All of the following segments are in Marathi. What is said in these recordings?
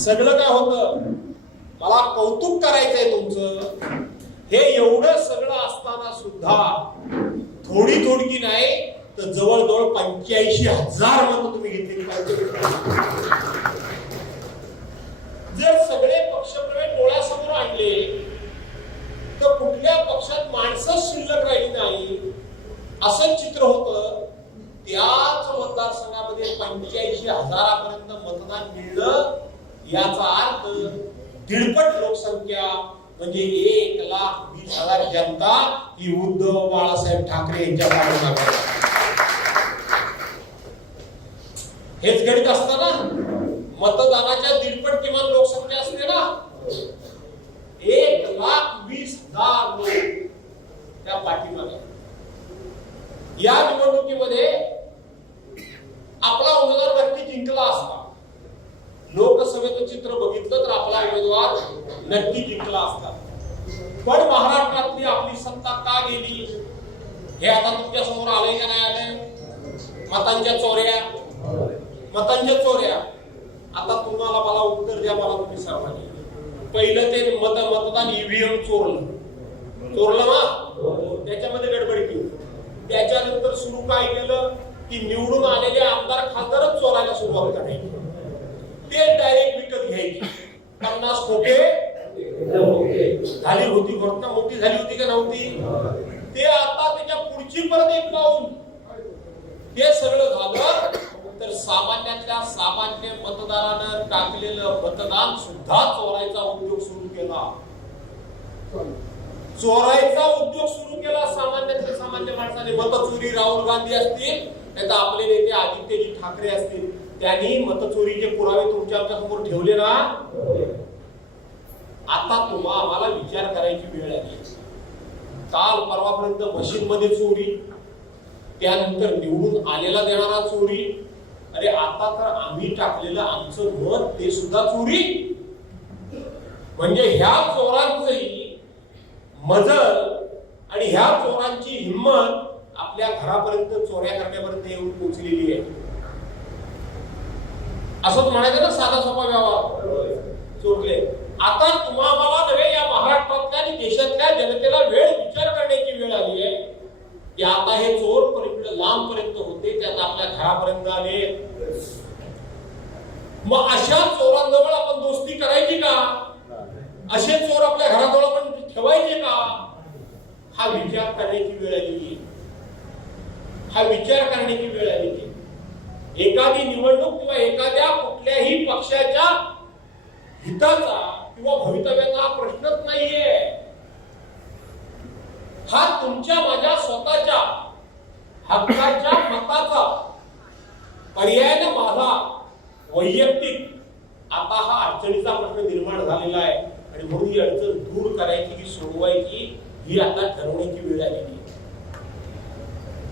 सगळं काय होतं? मला कौतुक करायचंय तुमचं. हे एवढं सगळं असताना सुद्धा थोडी थोडकी नाही तर जवळजवळ पंच्याऐंशी हजार मत तुम्ही घेतलेली पाहिजे जर सगळे पक्षप्रवेश डोळ्यासमोर आणले तर कुठल्या पक्षात माणसं शिल्लक राहिली नाही असं चित्र होतं त्याच मतदारसंघामध्ये पंच्याऐंशी हजारापर्यंत मतदान मिळलं याचा अर्थ दीडपट लोकसंख्या म्हणजे एक लाख वीस हजार जनता ही उद्धव बाळासाहेब ठाकरे यांच्या पाठीमागे हेच गणित असताना मतदानाच्या दीडपट किमान लोकसंख्या असते ना एक लाख वीस हजार लोक त्या पाठीमागे आहेत. या निवडणुकीमध्ये आपला उमेदवार नक्की जिंकला असता लोकसभेचं चित्र बघितलं तर आपला उमेदवार नक्की जिंकला असता. पण महाराष्ट्रातली आपली सत्ता का गेली? हे आता तुमच्यासमोर आले का नाही आले मतांच्या चोऱ्या. मतांच्या चोऱ्या. आता तुम्हाला मला उत्तर द्या मला तुम्ही सर्वांनी. पहिलं ते मत मतदान ईव्हीएम चोरलं. चोरलं ना? त्याच्यामध्ये गडबडी केली. त्याच्यानंतर सुरू काय केलं? की निवडून आलेले आमदार खासदारच चोरायला सुरुवात करायची. ते डायरेक्ट विकत घ्यायचे. पन्नास खोटे झाली होती घटना मोठी झाली होती का नव्हती? ते आता त्याच्या पुढची परत एक पाहून ते सगळं झालं तर सामान्यातल्या सामान्य मतदारानं टाकलेलं मतदान सुद्धा चोरायचा उद्योग सुरू केला. चोरायचा उद्योग सुरू केला सामान्यातल्या सामान्य माणसाने. मतचोरी राहुल गांधी असतील नाही तर आपले नेते आदित्यजी ठाकरे असतील. त्यांनी मतचोरीचे पुरावे तुमच्या आमच्यासमोर ठेवले ना? आता तुम्हा विचार करायची वेळ आली. काल परवापर्यंत मशीन मध्ये चोरी त्यानंतर निवडून आलेला देणारा चोरी अरे आता तर आम्ही टाकलेलं आमचं मत ते सुद्धा चोरी. म्हणजे ह्या चोरांचंही मजल आणि ह्या चोरांची हिंमत आपल्या घरापर्यंत चोऱ्या करण्यापर्यंत येऊन पोचलेली आहे. असंच म्हणायचं ना साधा सोपा व्यवहार. चोरले. आता तुम्हाला मला नव्हे या महाराष्ट्रातल्या आणि देशातल्या जनतेला वेळ विचार करण्याची वेळ आली आहे की आता हे चोर पलीकडे लांब पर्यंत होते घरापर्यंत आले. मग अशा चोरांजवळ आपण दोस्ती करायची का? असे चोर आपल्या घराजवळ आपण ठेवायचे का? हा विचार करण्याची वेळ आलेली हा विचार करण्याची वेळ आलेली एखादी निवडणूक किंवा एखाद्या कुठल्याही पक्षाच्या हिताचा किंवा भवितव्याचा प्रश्नच नाहीये. हा तुमच्या माझ्या स्वतःच्या हक्काच्या मताचा पर्यायाने माझा वैयक्तिक आता हा अडचणीचा प्रश्न निर्माण झालेला आहे. आणि म्हणून ही अडचण दूर करायची की सोडवायची ही आता ठरवण्याची वेळ आलेली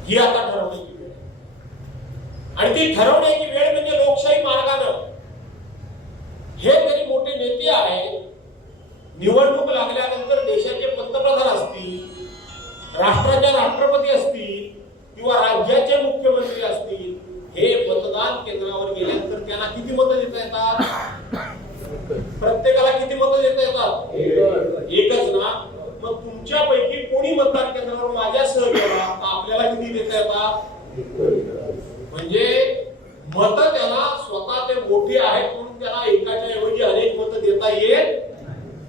ही आता ठरवण्याची वेळ आणि ती ठरवण्याची वेळ म्हणजे लोकशाही मार्गानं. हे जरी मोठे नेते आहेत निवडणूक लागल्यानंतर देशाचे पंतप्रधान असतील राष्ट्राच्या राष्ट्रपती असतील किंवा राज्याचे मुख्यमंत्री असतील हे मतदान केंद्रावर गेल्यानंतर त्यांना किती मतं देता येतात प्रत्येकाला किती मतं देता येतात एकच ना? मग तुमच्यापैकी कोणी मतदान केंद्रावर माझ्यासह गेला आपल्याला किती देता येतात म्हणजे मत त्याला स्वतः ते मोठे आहेत म्हणून त्याला एकाच्या ऐवजी अनेक मतं देता येईल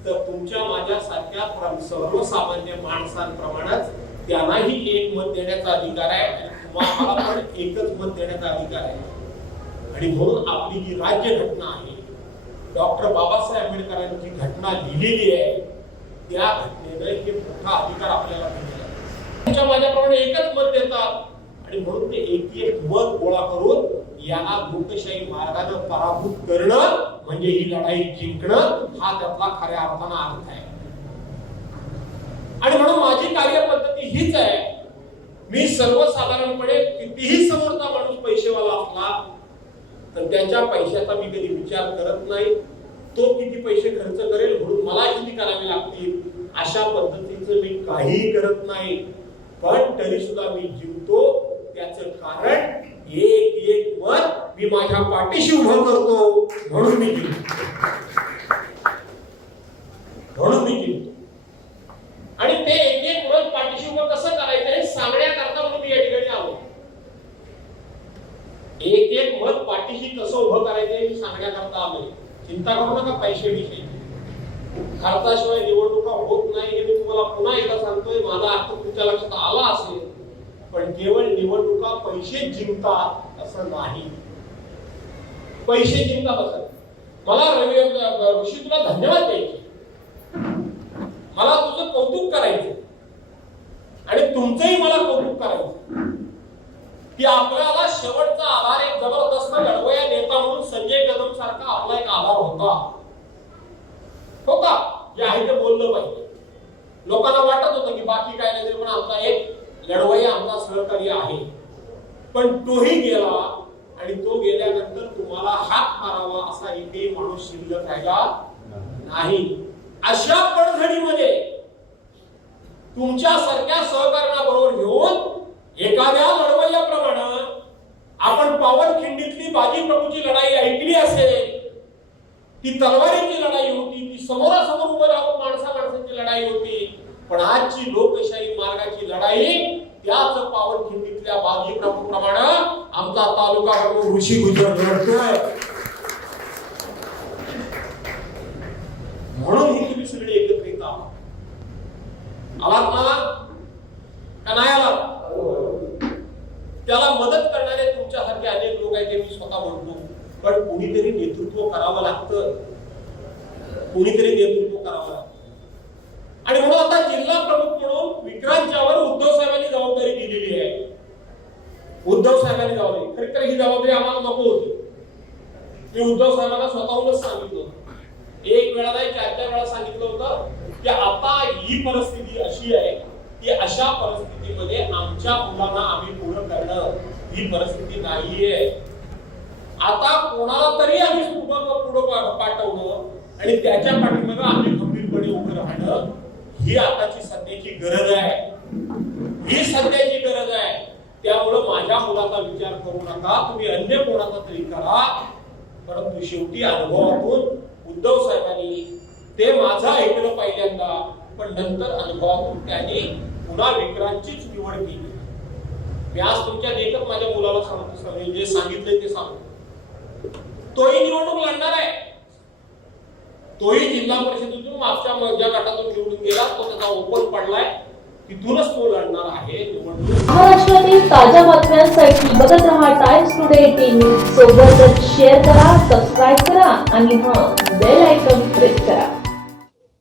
तर तुमच्या माझ्या सारख्या सर्वसामान्य माणसांप्रमाणेच त्यांनाही एक मत देण्याचा अधिकार आहे आणि तुम्हाला पण एकच मत देण्याचा अधिकार आहे. आणि म्हणून आपली जी राज्य घटना आहे डॉक्टर बाबासाहेब आंबेडकरांनी घटना लिहिलेली आहे त्या घटनेनं हे मोठा अधिकार आपल्याला मिळाला. त्यांच्या माझ्याप्रमाणे एकच मत देतात. आणि म्हणून ते एक एक मत गोळा करून याला लोकशाही मार्गाने पराभूत करणं म्हणजे ही लढाई जिंकणं हा त्यातला खऱ्या अर्थानं अर्थ आहे. आणि म्हणून माझी कार्यपद्धती हीच आहे. मी सर्वसाधारणपणे कितीही समोरचा माणूस पैसेवाला असला तर त्याच्या पैशाचा मी कधी विचार करत नाही. तो किती पैसे खर्च करेल करावी लागतील. अशा पद्धतीचं मी काहीही करत नाही. पण तरी सुद्धा मी जिंकतो. त्याच कारण एक एक वर मी माझ्या पाठीशी उभं करतो. म्हणून मी जिंकतो. म्हणून मी जिंकतो. आणि ते एक एक वर पाठीशी उभं कसं करायचं हे सांगण्याकरता म्हणून मी या ठिकाणी आलो. एक एक मत पाठीशी कसं उभं करायचं हे सांगण्याकरता आलोय. चिंता करू नका पैसे विषयी. खर्चाशिवाय निवडणुका होत नाही हे मी तुम्हाला पुन्हा एकदा सांगतोय. माझा अर्थ तुमच्या लक्षात आला असेल पण केवळ निवडणुका पैसे जिंकतात असं नाही. पैसे जिंकतात असं मला रवी ऋषी तुला धन्यवाद द्यायचे. मला तुझं कौतुक करायचं आणि तुमचंही मला कौतुक करायचं की आपल्याला शेवटचा आधार एक जबरदस्त घडवया नेता म्हणून संजय कदम सारखा आपला एक आधार होता. जे आहे ते बोललं पाहिजे. लोकांना वाटत होतं की बाकी काय नाही तरी पण आमचा एक लढवाई आमचा सहकारी आहे. पण तोही गेला आणि तो गेल्यानंतर तुम्हाला हात मारावा असा एकही माणूस शिल्लक राहिला नाही. अशा पडझडीमध्ये तुमच्या सारख्या सहकार्याबरोबर घेऊन एखाद्या लढवय्याप्रमाणे आपण पावनखिंडीतली बाजी प्रभूची लढाई ऐकली असेल ती तलवारीची लढाई होती ती समोरासमोर उभं राहून माणसा माणसांची लढाई होती. पण आजची लोकशाही मार्गाची लढाई त्याच पावनखिंडीतल्या बाजी प्रभूप्रमाणे आमचा तालुका प्रमुख ऋषी गुजर लढतोय. म्हणून ही तुम्ही सगळे एकत्रित आहात. आलात ना? का नाही आलात? त्याला मदत करणारे तुमच्यासारखे अनेक लोक आहेत ते मी स्वतः म्हणतो. पण कोणीतरी नेतृत्व करावं लागतं. कोणीतरी नेतृत्व करावं लागतं. आणि म्हणून आता जिल्हा प्रमुख म्हणून विक्रांतच्यावर उद्धव साहेबांनी जबाबदारी दिलेली आहे. उद्धव साहेबांनी जबाबदारी. खरी तर ही जबाबदारी आम्हाला नको होती. मी उद्धव साहेबांना स्वतःहूनच सांगितलं होतं. एक वेळा नाही चार चार वेळा सांगितलं होतं की आता ही परिस्थिती अशी आहे की अशा परिस्थितीमध्ये आमच्या मुलांना आम्ही पूर्ण करणं ही परिस्थिती नाहीये. आता कोणाला तरी आम्ही पुढं पुढं पाठवणं आणि त्याच्या पाठीमागे आम्ही खंबीरपणे उभं राहणं ही आताची सध्याची गरज आहे. ही सध्याची गरज आहे. त्यामुळं माझ्या मुलाचा विचार करू नका. तुम्ही अन्य कोणाचा तरी करा. परंतु शेवटी अनुभवातून उद्धव साहेबांनी ते माझं ऐकलं पहिल्यांदा पण नंतर अनुभवातून त्यांनी पुन्हा विक्रांतचीच निवड केली. मी आज तुमच्या लेखक माझ्या मुलाला सांगतो सगळे जे सांगितले ते सांगतो. तोही निवडणूक लढणार आहे. तोही जिल्हा परिषदेतून मागच्या म- ज्या गटातून निवडून गेला तो त्याचा ओपन पडलाय. तिथूनच तो लढणार आहे निवडणूक. महाराष्ट्रातील ताज्या बातम्यांसाठी बघत रहा टाइम्स टुडे टीव्ही सोबतच शेअर करा सबस्क्राईब करा आणि हा बेल आयकॉन प्रेस करा.